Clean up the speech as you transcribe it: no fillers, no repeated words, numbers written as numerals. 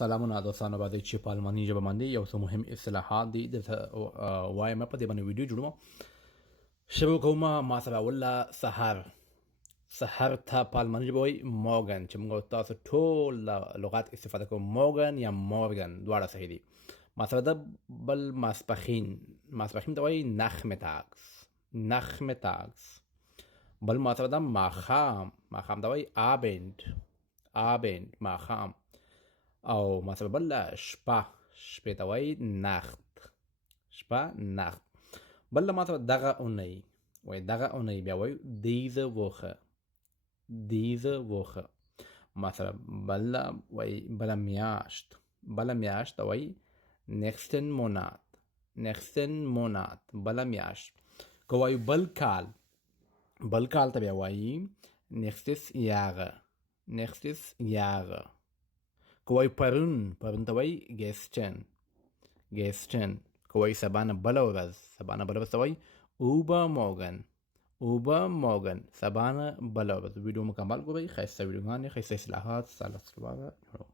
سلامونه دوستانو باندې چې په الماني ژبه باندې یو څه مهم اصطلاحات دي د وایم په دې باندې ویډیو جوړوم شبه کومه ما سره ولا سحر ته په الماني ژبه وایي مورګن چې موږ تاسو ټول لغات استفاده کوو مورګن یا مورګن دواړه صحیح دي ما سره د بل ماسپخین ته وایي نخمتاګس بل ما سره د ماښام ته وایي آبند ماښام او مثلا بل شپې ته وایي شپه نخت بل مثلا دغه اونۍ بیا وایي دیزه وخه مثلا بله میاشت ته وایي nächsten Monat بله میاشت که وایو بل کال ته بیا وایي nächstes Jahr کوای پرون ته وایي gestern کوای سبا نه بله ورځ ته وایي übermorgen سبا نه بله ورځ ویډیو مکمل ګورئ ښایسته ویډیوګانې ښایسته اصلاحات ستاسو لپاره جوړوم